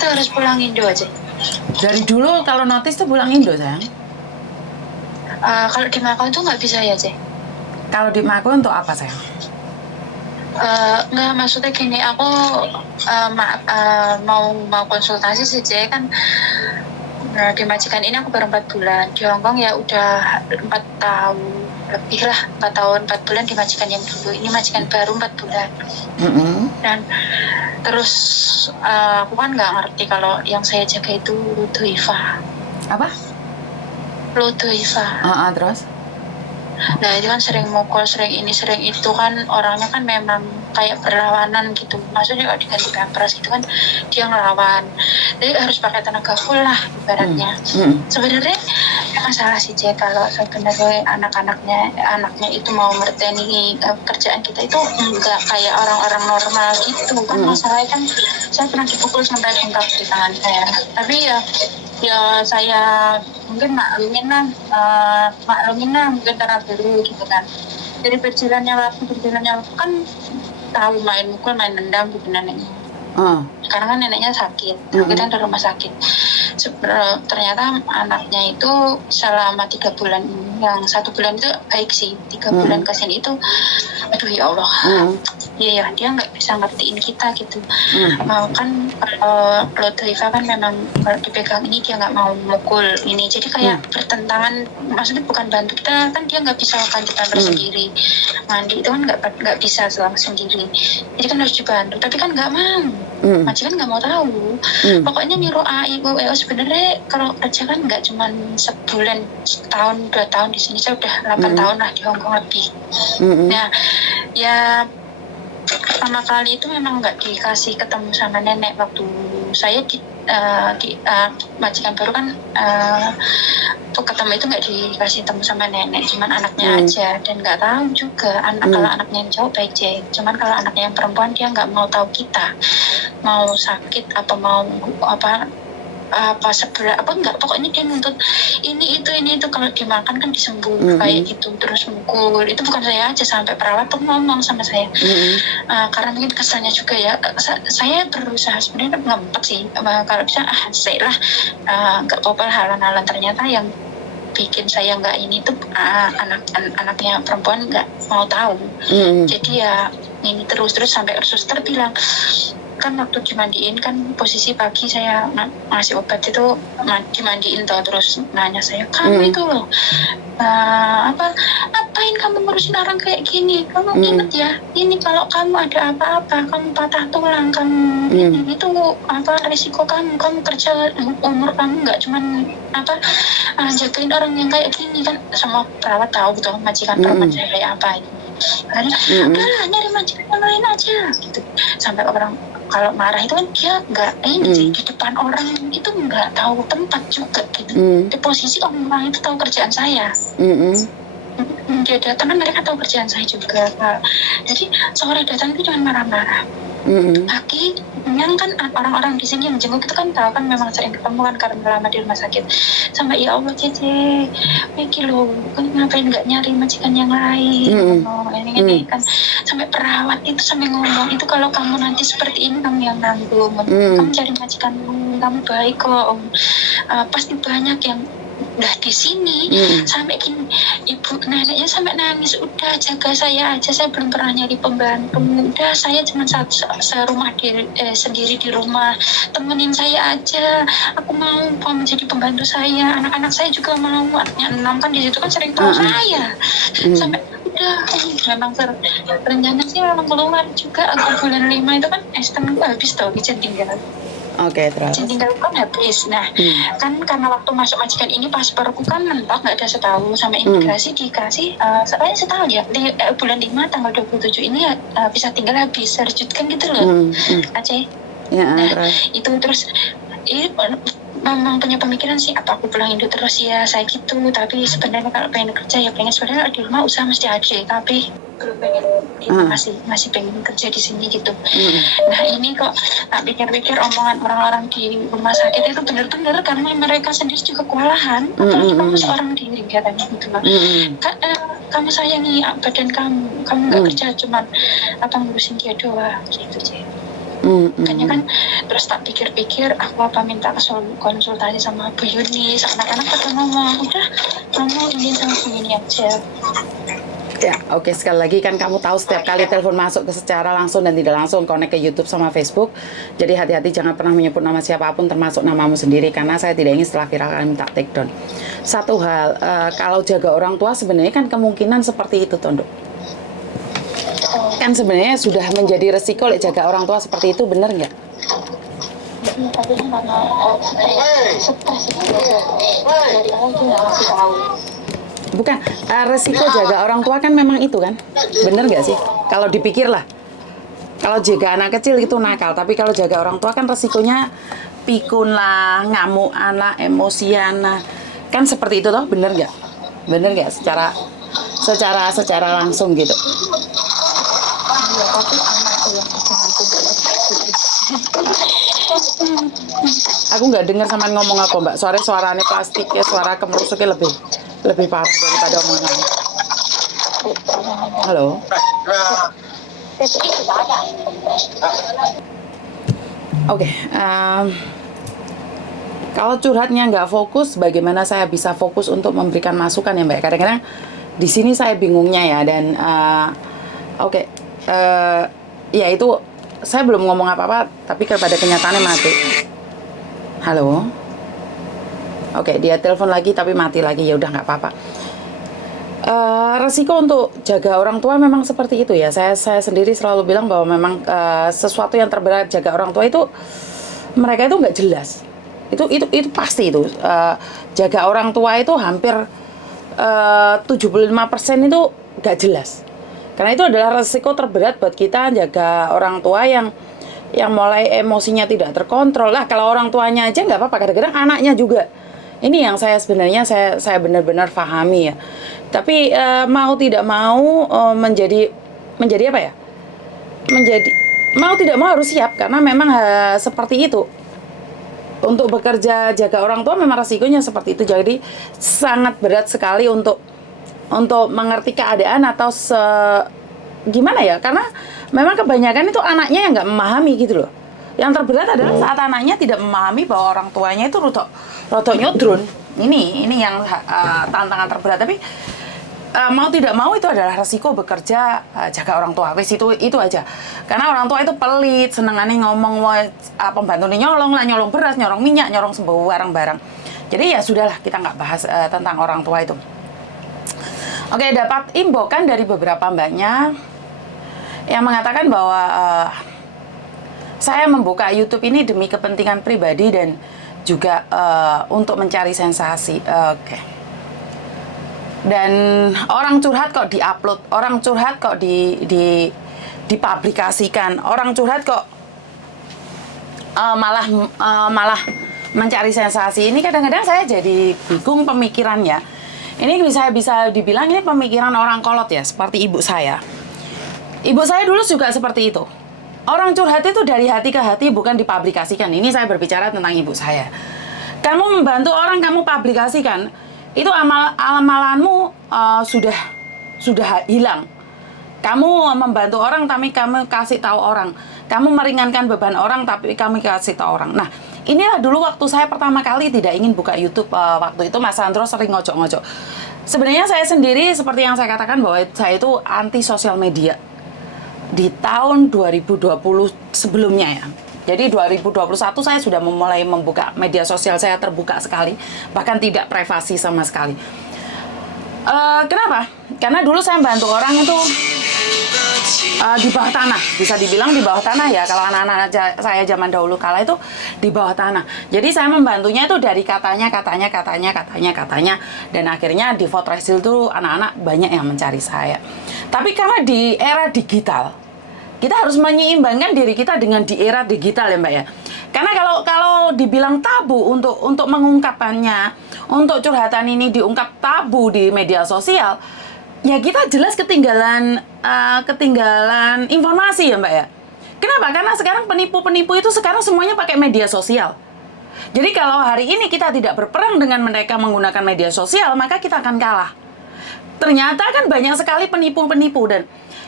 itu harus pulang Indo aja. Dari dulu kalau notis tuh pulang Indo sayang. Kalau di Makau itu nggak bisa ya, Cek? Kalau di Makau untuk apa sayang? Nggak, maksudnya gini, aku mau konsultasi sih, Cek, kan. Nah, di majikan ini aku baru 4 bulan. Di Hongkong ya udah 4 tahun lebih lah, 4 tahun 4 bulan di majikan yang dulu. Ini majikan baru 4 bulan. Dan terus aku kan nggak ngerti kalau yang saya jaga itu Ludoiva. Apa? Ludoiva. Terus? Nah itu kan sering mukul, sering ini, sering itu kan, orangnya kan memang kayak berlawanan gitu. Maksudnya kalau diganti pampers gitu kan dia ngelawan. Jadi harus pakai tenaga full lah ibaratnya. Sebenarnya masalah sih Cek, kalau sebenarnya anaknya itu mau ngerti kerjaan kita itu enggak kayak orang-orang normal gitu kan. Masalahnya kan saya pernah dipukul sampai bengkak di tangan saya. Tapi ya saya mungkin maklumin lah mungkin karena dulu gitu kan. Jadi berjalannya waktu kan tahu main mukul, main nendang gitu neneknya. Sekarang kan neneknya sakit, kita di rumah sakit. Ternyata anaknya itu selama 3 bulan, yang 1 bulan itu baik sih, 3 bulan kesini itu, aduh ya Allah, ya dia nggak bisa ngertiin kita gitu. Kan kalau Deva kan memang kalau dipegang ini dia nggak mau mukul ini, jadi kayak bertentangan. Maksudnya bukan bantu kita, kan dia nggak bisa ganti pampers sendiri, mandi itu kan nggak bisa selama sendiri, jadi kan harus dibantu. Tapi kan nggak mau, majikan nggak mau tahu. Pokoknya nyuruh AIU sebenarnya kalau kerja kan nggak cuma sebulan, setahun, 2 tahun di sini. Saya udah 8 tahun lah di Hongkong lebih. Nah ya pertama kali itu memang nggak dikasih ketemu sama nenek waktu saya di majikan baru kan. Ketemu itu nggak dikasih ketemu sama nenek, cuman anaknya aja. Dan nggak tahu juga kalau anaknya yang cowok baik Jay, cuman kalau anaknya yang perempuan dia nggak mau tahu kita mau sakit atau mau apa sebelah apa enggak, pokoknya dia nuntut ini itu. Kalau dimakan kan disembuh kayak gitu, terus mukul. Itu bukan saya aja, sampai perawat tuh ngomong sama saya. Karena mungkin kesannya juga ya, saya berusaha sebenarnya ngempet sih, kalau bisa saya lah nggak apa-apa halan-halan. Ternyata yang bikin saya nggak ini tuh anaknya perempuan nggak mau tahu. Jadi ya ini terus sampai suster bilang, kan waktu dimandiin kan posisi pagi saya ngasih obat itu dimandiin toh, terus nanya saya, kamu itu loh apain kamu ngurusin orang kayak gini, kamu inget ya ini kalau kamu ada apa-apa, kamu patah tulang, kamu ini itu resiko kamu kerja umur kamu nggak cuman jagain orang yang kayak gini kan. Semua perawat tahu gitu majikan perempuan saya kayak apa itu. Udah nyari majikan yang lain aja gitu. Sampai orang kalau marah itu kan dia nggak di depan orang itu nggak tahu tempat juga gitu. Di posisi orang itu tahu kerjaan saya. Dia datang kan mereka tahu kerjaan saya juga, Pak. Jadi sore datang itu cuma marah-marah. Pagi yang kan orang-orang di sini yang jenguk itu kan tahu kan memang sering ketemu kan karena lama di rumah sakit. Sampai ya Allah Cece, Miki loh, kan ngapain nggak nyari majikan yang lain? Ini kan sampai perawat itu sampai ngomong, itu kalau kamu nanti seperti ini kamu yang nanggung. Kamu cari majikan kamu baik kok. Pasti banyak yang udah di sini sampai gini, ibu neneknya sampai nangis, udah jaga saya aja, saya belum pernah nyari pembantu, udah saya cuma serumah sendiri di rumah, temenin saya aja, aku mau menjadi pembantu saya, anak-anak saya juga mau, anaknya 6 kan di situ kan sering tahu saya. Sampai udah memang rencana sih memang keluar juga agak bulan 5 itu kan STM habis tau izin tinggal. Terus izin tinggal kan habis. Nah kan karena waktu masuk majikan ini pasporku kan mentok, nggak ada setahun, sama imigrasi dikasih soalnya setahun ya, di bulan 5 tanggal 27 ini bisa tinggal habis, serjutkan gitu loh Aceh. Itu terus memang punya pemikiran sih, apa aku pulang Indo terus ya saya gitu. Tapi sebenarnya kalau pengen kerja ya pengen, sebenarnya di rumah usaha mesti ada, tapi belum pengen masih pengen kerja di sini gitu. Nah ini kok tak pikir-pikir omongan orang-orang di rumah sakit itu benar-benar karena mereka sendiri juga kewalahan. Apalagi kamu seorang diri katanya gitu loh. Kamu sayangi badan kamu nggak kerja cuman ngurusin dia doang gitu sih. Makanya kan terus tak pikir-pikir aku apa minta konsultasi sama Bu Yuni. Anak-anak pada ngomong udah ngomongin sama Bu Yuni aja. Ya, oke, sekali lagi kan kamu tahu setiap kali telepon masuk ke secara langsung dan tidak langsung connect ke YouTube sama Facebook. Jadi hati-hati, jangan pernah menyebut nama siapapun termasuk namamu sendiri, karena saya tidak ingin setelah viral kalian minta take down. Satu hal, kalau jaga orang tua sebenarnya kan kemungkinan seperti itu, Tondo. Kan sebenarnya sudah menjadi resiko jaga orang tua seperti itu, benar nggak? Iya, tapi kan karena stres itu dari awal tuh nggak ngasih tahu. Bukan, resiko jaga orang tua kan memang itu kan, bener nggak sih? Kalau dipikir lah, kalau jaga anak kecil itu nakal, tapi kalau jaga orang tua kan resikonya pikun lah, ngamuan lah, emosian lah, kan seperti itu toh, bener nggak? Bener nggak? Secara langsung gitu. Iya, tapi anak yang Aku nggak dengar sama ngomong apa Mbak, suaranya plastik ya, suara kemerusuknya lebih parah daripada omongan. Halo. Oke, kalau curhatnya nggak fokus, bagaimana saya bisa fokus untuk memberikan masukan ya Mbak? Kadang-kadang di sini saya bingungnya ya, dan ya itu saya belum ngomong apa-apa, tapi kepada kenyataannya mati. Halo. Oke, dia telepon lagi tapi mati lagi, ya udah nggak apa-apa. Resiko untuk jaga orang tua memang seperti itu ya. Saya sendiri selalu bilang bahwa memang sesuatu yang terberat jaga orang tua itu mereka itu nggak jelas. Itu pasti itu. Jaga orang tua itu hampir 75% itu nggak jelas. Karena itu adalah resiko terberat buat kita jaga orang tua yang mulai emosinya tidak terkontrol. Lah kalau orang tuanya aja nggak apa-apa, kadang-kadang anaknya juga. Ini yang saya sebenarnya saya benar-benar pahami ya. Tapi mau tidak mau menjadi apa ya? Mau tidak mau harus siap, karena memang seperti itu. Untuk bekerja jaga orang tua memang resikonya seperti itu. Jadi sangat berat sekali untuk mengerti keadaan atau gimana ya? Karena memang kebanyakan itu anaknya yang nggak memahami gitu loh. Yang terberat adalah saat anaknya tidak memahami bahwa orang tuanya itu rotok nyodron. Ini yang tantangan terberat. Tapi mau tidak mau itu adalah resiko bekerja jaga orang tua. Wis itu aja. Karena orang tua itu pelit, senengannya ngomong pembantu nyolong beras, nyolong minyak, nyolong semua barang-barang. Jadi ya sudahlah, kita nggak bahas tentang orang tua itu. Oke, dapat imbokan dari beberapa mbaknya yang mengatakan bahwa saya membuka YouTube ini demi kepentingan pribadi dan juga untuk mencari sensasi. Oke. Dan orang curhat kok diupload, orang curhat kok dipublikasikan, orang curhat kok malah mencari sensasi. Ini kadang-kadang saya jadi bingung pemikirannya. Ini bisa dibilang ini pemikiran orang kolot ya, seperti ibu saya. Ibu saya dulu juga seperti itu. Orang curhat itu dari hati ke hati, bukan dipublikasikan. Ini saya berbicara tentang ibu saya. Kamu membantu orang, kamu publikasikan, itu amalanmu sudah hilang. Kamu membantu orang, tapi kamu kasih tahu orang. Kamu meringankan beban orang, tapi kamu kasih tahu orang. Nah, inilah dulu waktu saya pertama kali tidak ingin buka YouTube. Waktu itu Mas Sandro sering ngojok-ngojok. Sebenarnya saya sendiri, seperti yang saya katakan, bahwa saya itu anti sosial media. Di tahun 2020 sebelumnya ya. Jadi 2021 saya sudah memulai membuka media sosial saya terbuka sekali, bahkan tidak privasi sama sekali. Kenapa? Karena dulu saya bantu orang itu di bawah tanah, bisa dibilang di bawah tanah ya. Kalau anak-anak saya zaman dahulu kala itu di bawah tanah. Jadi saya membantunya itu dari katanya, dan akhirnya di Fort Resil itu anak-anak banyak yang mencari saya. Tapi karena di era digital, kita harus menyeimbangkan diri kita dengan di era digital ya Mbak ya. Karena kalau dibilang tabu untuk mengungkapkannya, untuk curhatan ini diungkap tabu di media sosial, ya kita jelas ketinggalan informasi ya Mbak ya. Kenapa? Karena sekarang penipu-penipu itu sekarang semuanya pakai media sosial. Jadi kalau hari ini kita tidak berperang dengan mereka menggunakan media sosial, maka kita akan kalah. Ternyata kan banyak sekali penipu-penipu, dan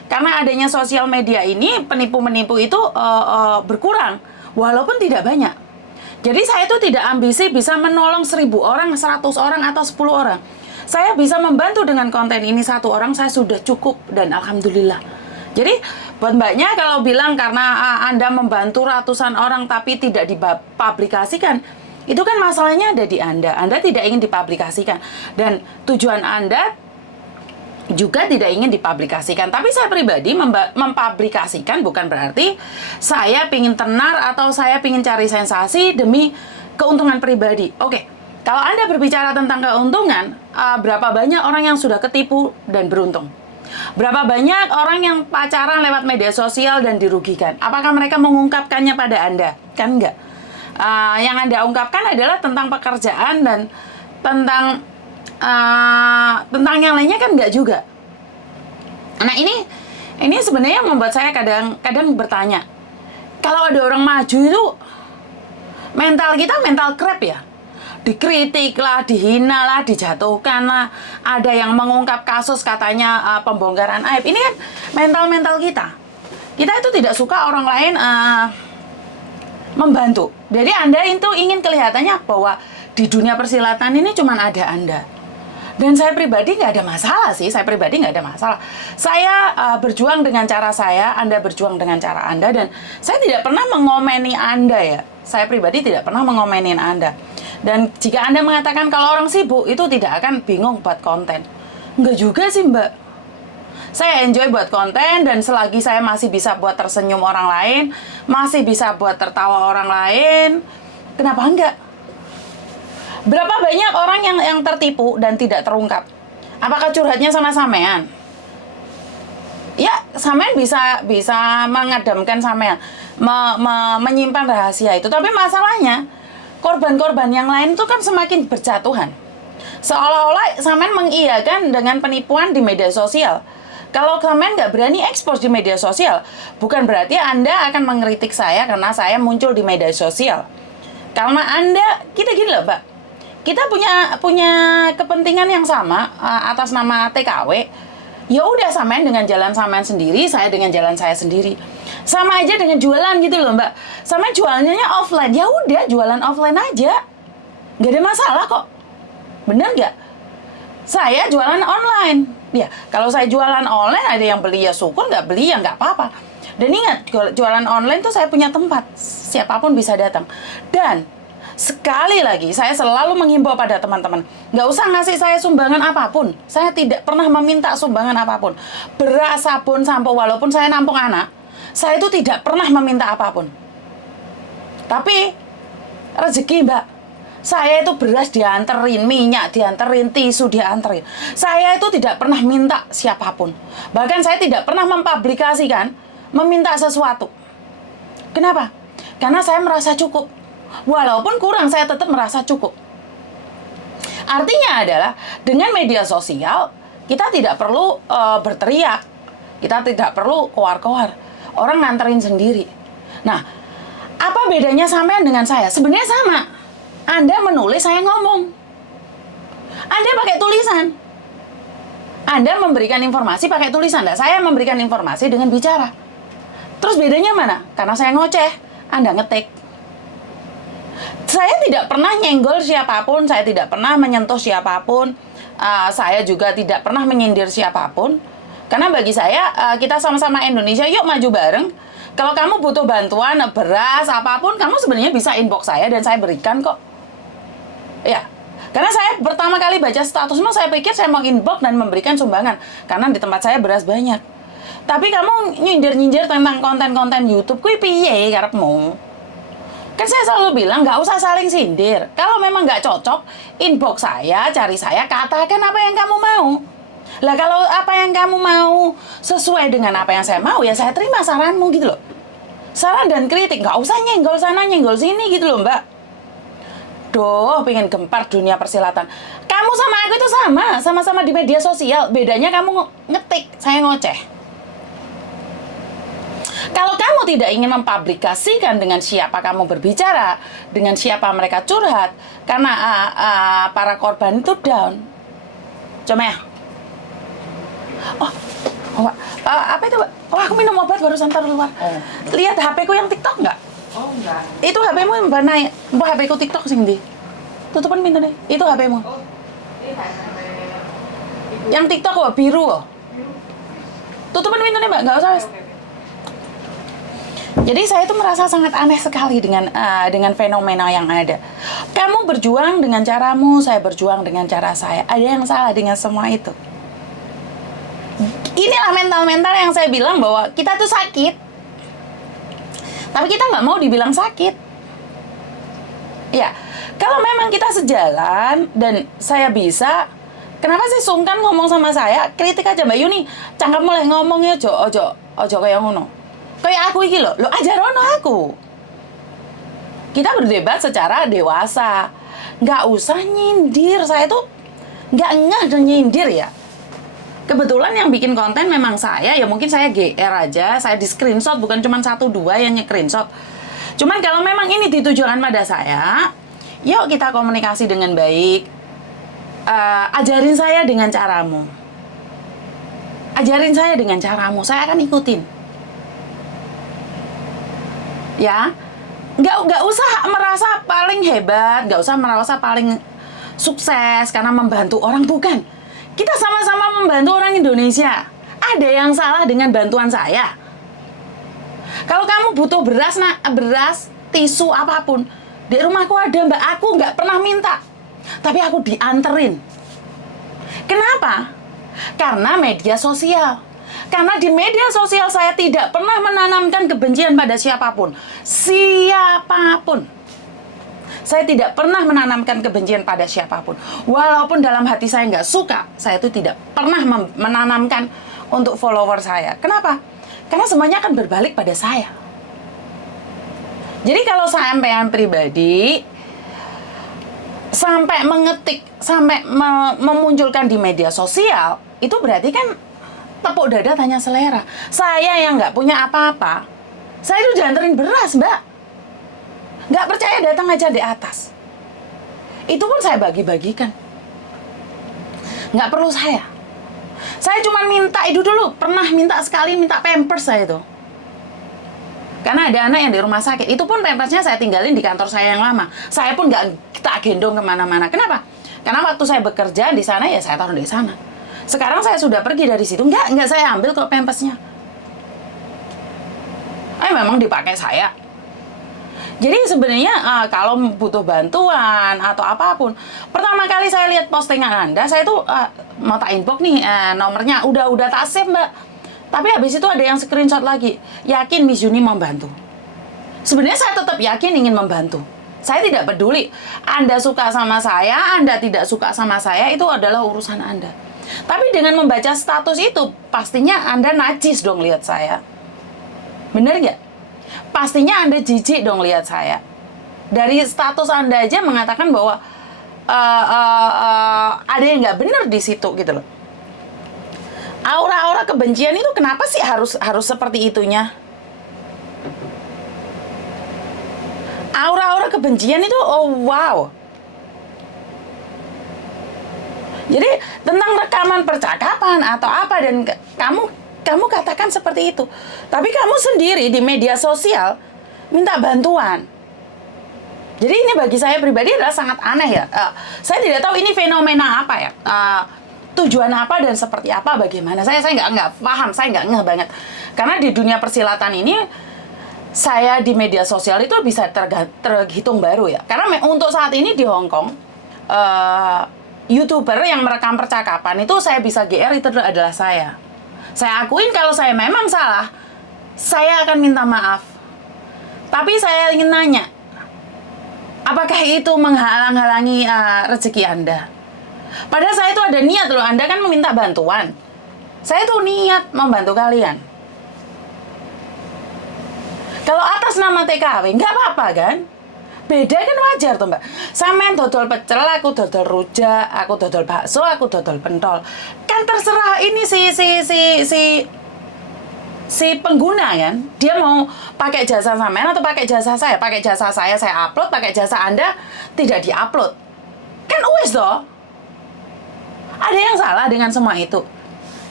karena adanya sosial media ini penipu-menipu itu berkurang walaupun tidak banyak. Jadi saya itu tidak ambisi bisa menolong 1000 orang, 100 orang atau 10 orang. Saya bisa membantu dengan konten ini 1 orang, saya sudah cukup dan alhamdulillah. Jadi buat mbaknya kalau bilang karena Anda membantu ratusan orang tapi tidak dipublikasikan, itu kan masalahnya ada di Anda. Anda tidak ingin dipublikasikan dan tujuan Anda juga tidak ingin dipublikasikan. Tapi saya pribadi mempublikasikan bukan berarti saya ingin tenar atau saya ingin cari sensasi demi keuntungan pribadi. Oke, kalau Anda berbicara tentang keuntungan, berapa banyak orang yang sudah ketipu dan beruntung? Berapa banyak orang yang pacaran lewat media sosial dan dirugikan? Apakah mereka mengungkapkannya pada Anda? Kan enggak. Yang Anda ungkapkan adalah tentang pekerjaan dan tentang yang lainnya kan enggak juga. Nah ini sebenarnya membuat saya kadang bertanya, kalau ada orang maju itu mental kita mental crab ya, dikritik lah, dihina lah, dijatuhkan lah, ada yang mengungkap kasus katanya pembongkaran aib. Ini kan mental kita itu tidak suka orang lain membantu. Jadi Anda itu ingin kelihatannya bahwa di dunia persilatan ini cuma ada Anda. Dan saya pribadi nggak ada masalah sih, saya pribadi nggak ada masalah. Saya berjuang dengan cara saya, Anda berjuang dengan cara Anda, dan saya tidak pernah mengomeni Anda ya. Saya pribadi tidak pernah mengomenin Anda. Dan jika Anda mengatakan kalau orang sibuk, itu tidak akan bingung buat konten. Nggak juga sih Mbak. Saya enjoy buat konten dan selagi saya masih bisa buat tersenyum orang lain, masih bisa buat tertawa orang lain, kenapa enggak? Berapa banyak orang yang tertipu dan tidak terungkap? Apakah curhatnya sama sampean? Ya, sampean bisa mengadamkan sampean, menyimpan rahasia itu. Tapi masalahnya, korban-korban yang lain itu kan semakin berjatuhan. Seolah-olah sampean mengiyakan dengan penipuan di media sosial. Kalau sampean nggak berani ekspos di media sosial, bukan berarti Anda akan mengkritik saya karena saya muncul di media sosial. Karena Anda, kita gini loh Mbak, kita punya kepentingan yang sama atas nama TKW. Ya udah, sampean dengan jalan sampean sendiri, saya dengan jalan saya sendiri. Sama aja dengan jualan gitu loh Mbak. Sampean jualannya offline, ya udah jualan offline aja. Nggak ada masalah kok. Bener nggak? Saya jualan online. Ya, kalau saya jualan online ada yang beli ya syukur, nggak beli ya nggak apa-apa. Dan ingat, jualan online tuh saya punya tempat, siapapun bisa datang. Dan sekali lagi, saya selalu menghimbau pada teman-teman, nggak usah ngasih saya sumbangan apapun. Saya tidak pernah meminta sumbangan apapun. Beras, sabun, sampo, walaupun saya nampung anak, saya itu tidak pernah meminta apapun. Tapi rezeki Mbak, saya itu beras dianterin, minyak dianterin, tisu dianterin. Saya itu tidak pernah minta siapapun. Bahkan saya tidak pernah mempublikasikan, meminta sesuatu. Kenapa? Karena saya merasa cukup. Walaupun kurang, saya tetap merasa cukup. Artinya adalah, dengan media sosial, kita tidak perlu berteriak. Kita tidak perlu koar-koar. Orang nganterin sendiri. Nah, apa bedanya sampean dengan saya? Sebenarnya sama. Anda menulis, saya ngomong. Anda pakai tulisan. Anda memberikan informasi pakai tulisan. Nah, saya memberikan informasi dengan bicara. Terus bedanya mana? Karena saya ngoceh, Anda ngetik. Saya tidak pernah nyenggol siapapun, saya tidak pernah menyentuh siapapun, saya juga tidak pernah menyindir siapapun. Karena bagi saya, kita sama-sama Indonesia, yuk maju bareng. Kalau kamu butuh bantuan, beras, apapun, kamu sebenarnya bisa inbox saya dan saya berikan kok. Ya, karena saya pertama kali baca statusmu, saya pikir saya mau inbox dan memberikan sumbangan. Karena di tempat saya beras banyak. Tapi kamu nyindir-nyindir tentang konten-konten YouTube, kui piye karepmu? Kan saya selalu bilang, nggak usah saling sindir. Kalau memang nggak cocok, inbox saya, cari saya, katakan apa yang kamu mau. Lah kalau apa yang kamu mau sesuai dengan apa yang saya mau, ya saya terima saranmu gitu loh. Saran dan kritik, nggak usah nyenggol sana, nyenggol sini gitu loh Mbak. Duh, pengen gempar dunia persilatan. Kamu sama aku itu sama-sama di media sosial. Bedanya kamu ngetik, saya ngoceh. Kalau kamu tidak ingin mempublikasikan dengan siapa kamu berbicara, dengan siapa mereka curhat, karena para korban itu down. Coba ya. Oh, Oh, apa itu, Mbak? Oh, aku minum obat barusan taruh luar. Oh. Lihat HP ku yang TikTok nggak? Oh enggak. Itu HP-mu yang mana ya? Mbak, HP ku TikTok sing ndi? Tutupan pintu nih. Itu HP-mu. Oh, ini sampai ibu. Yang TikTok kok biru kok. Tutupan pintu nih, Mbak. Nggak usah, Mas. Oke. Jadi saya tuh merasa sangat aneh sekali dengan fenomena yang ada. Kamu berjuang dengan caramu, saya berjuang dengan cara saya. Ada yang salah dengan semua itu? Inilah mental-mental yang saya bilang bahwa kita tuh sakit. Tapi kita nggak mau dibilang sakit. Ya, kalau memang kita sejalan dan saya bisa, kenapa sih sungkan ngomong sama saya? Kritik aja Mbak Yuni, cangkem mulai ngomongnya ojo kayak ngono. Kayak aku iki lo ajarono aku. Kita berdebat secara dewasa. Nggak usah nyindir, saya tuh nggak ngeh dan nyindir ya. Kebetulan yang bikin konten memang saya, ya mungkin saya GR aja, saya di screenshot, bukan cuma 1-2 yang nge-screenshot. Cuman kalau memang ini ditujukan pada saya, yuk kita komunikasi dengan baik. Ajarin saya dengan caramu. Ajarin saya dengan caramu, saya akan ikutin. Ya, nggak usah merasa paling hebat, nggak usah merasa paling sukses karena membantu orang, bukan. Kita sama-sama membantu orang Indonesia. Ada yang salah dengan bantuan saya? Kalau kamu butuh beras, tisu, apapun, di rumahku ada Mbak, aku nggak pernah minta. Tapi aku dianterin. Kenapa? Karena media sosial. Karena di media sosial saya tidak pernah menanamkan kebencian pada siapapun. Siapapun. Saya tidak pernah menanamkan kebencian pada siapapun. Walaupun dalam hati saya nggak suka, saya itu tidak pernah menanamkan untuk follower saya. Kenapa? Karena semuanya akan berbalik pada saya. Jadi kalau sampean pribadi sampai mengetik, sampai memunculkan di media sosial, itu berarti kan tepuk dada tanya selera. Saya yang nggak punya apa-apa, saya itu dianterin beras, Mbak. Nggak percaya datang aja di atas. Itu pun saya bagi-bagikan. Nggak perlu saya. Saya cuma minta itu dulu. Pernah minta sekali, minta pampers saya itu. Karena ada anak yang di rumah sakit. Itu pun pampersnya saya tinggalin di kantor saya yang lama. Saya pun nggak tak gendong kemana-mana. Kenapa? Karena waktu saya bekerja di sana, ya saya taruh di sana. Sekarang saya sudah pergi dari situ. Nggak saya ambil kok pampersnya. Memang dipakai saya. Jadi sebenarnya kalau butuh bantuan atau apapun, pertama kali saya lihat postingan Anda, saya tuh mau tak inbox nih nomornya, udah tak save Mbak. Tapi habis itu ada yang screenshot lagi, yakin Miss Yuni membantu. Sebenarnya saya tetap yakin ingin membantu. Saya tidak peduli Anda suka sama saya, Anda tidak suka sama saya, itu adalah urusan Anda. Tapi dengan membaca status itu, pastinya Anda najis dong lihat saya. Bener nggak? Pastinya Anda jijik dong lihat saya. Dari status Anda aja mengatakan bahwa ada yang nggak benar di situ gitu loh. Aura-aura kebencian itu kenapa sih harus seperti itunya? Aura-aura kebencian itu wow. Jadi tentang rekaman percakapan atau apa dan kamu katakan seperti itu. Tapi kamu sendiri di media sosial minta bantuan. Jadi ini bagi saya pribadi adalah sangat aneh ya. Saya tidak tahu ini fenomena apa ya. Tujuan apa dan seperti apa, bagaimana. Saya nggak paham, saya nggak ngeh banget. Karena di dunia persilatan ini, saya di media sosial itu bisa terhitung baru ya. Karena untuk saat ini di Hong Kong, YouTuber yang merekam percakapan itu saya bisa GR itu adalah saya. Saya akuin kalau saya memang salah, saya akan minta maaf. Tapi saya ingin nanya, apakah itu menghalang-halangi rezeki Anda? Padahal saya itu ada niat loh, Anda kan meminta bantuan. Saya tuh niat membantu kalian. Kalau atas nama TKW, nggak apa-apa kan? Beda kan wajar tuh Mbak. Sampean dodol pecel, aku dodol rujak, aku dodol bakso, aku dodol pentol. Kan terserah ini si pengguna kan. Dia mau pakai jasa sampean atau pakai jasa saya. Pakai jasa saya upload, pakai jasa Anda tidak diupload. Kan wis toh. Ada yang salah dengan semua itu.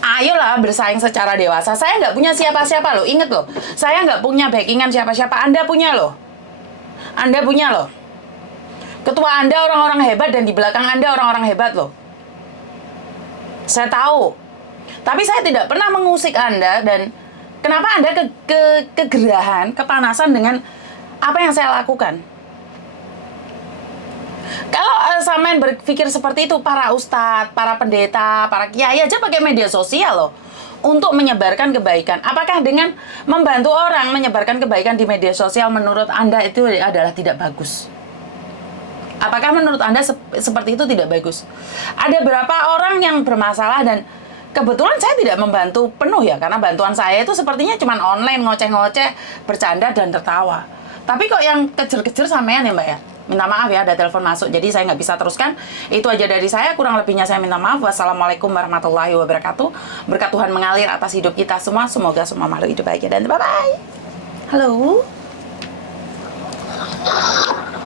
Ayolah bersaing secara dewasa. Saya nggak punya siapa-siapa loh. Ingat loh, saya nggak punya backingan siapa-siapa. Anda punya loh. Anda punya loh. Ketua Anda orang-orang hebat dan di belakang Anda orang-orang hebat loh. Saya tahu. Tapi saya tidak pernah mengusik Anda dan kenapa Anda kegerahan, kepanasan dengan apa yang saya lakukan? Kalau sampean berpikir seperti itu, para ustadz, para pendeta, para kiai aja pakai media sosial loh untuk menyebarkan kebaikan. Apakah dengan membantu orang menyebarkan kebaikan di media sosial menurut Anda itu adalah tidak bagus? Apakah menurut Anda seperti itu tidak bagus? Ada berapa orang yang bermasalah dan kebetulan saya tidak membantu penuh ya, karena bantuan saya itu sepertinya cuma online, ngoceh-ngoceh, bercanda dan tertawa. Tapi kok yang kejer-kejer sampean ya Mbak ya? Minta maaf ya, ada telepon masuk, jadi saya nggak bisa teruskan. Itu aja dari saya, kurang lebihnya saya minta maaf. Wassalamualaikum warahmatullahi wabarakatuh. Berkat Tuhan mengalir atas hidup kita semua. Semoga semua makhluk hidup bahagia dan bye-bye. Halo.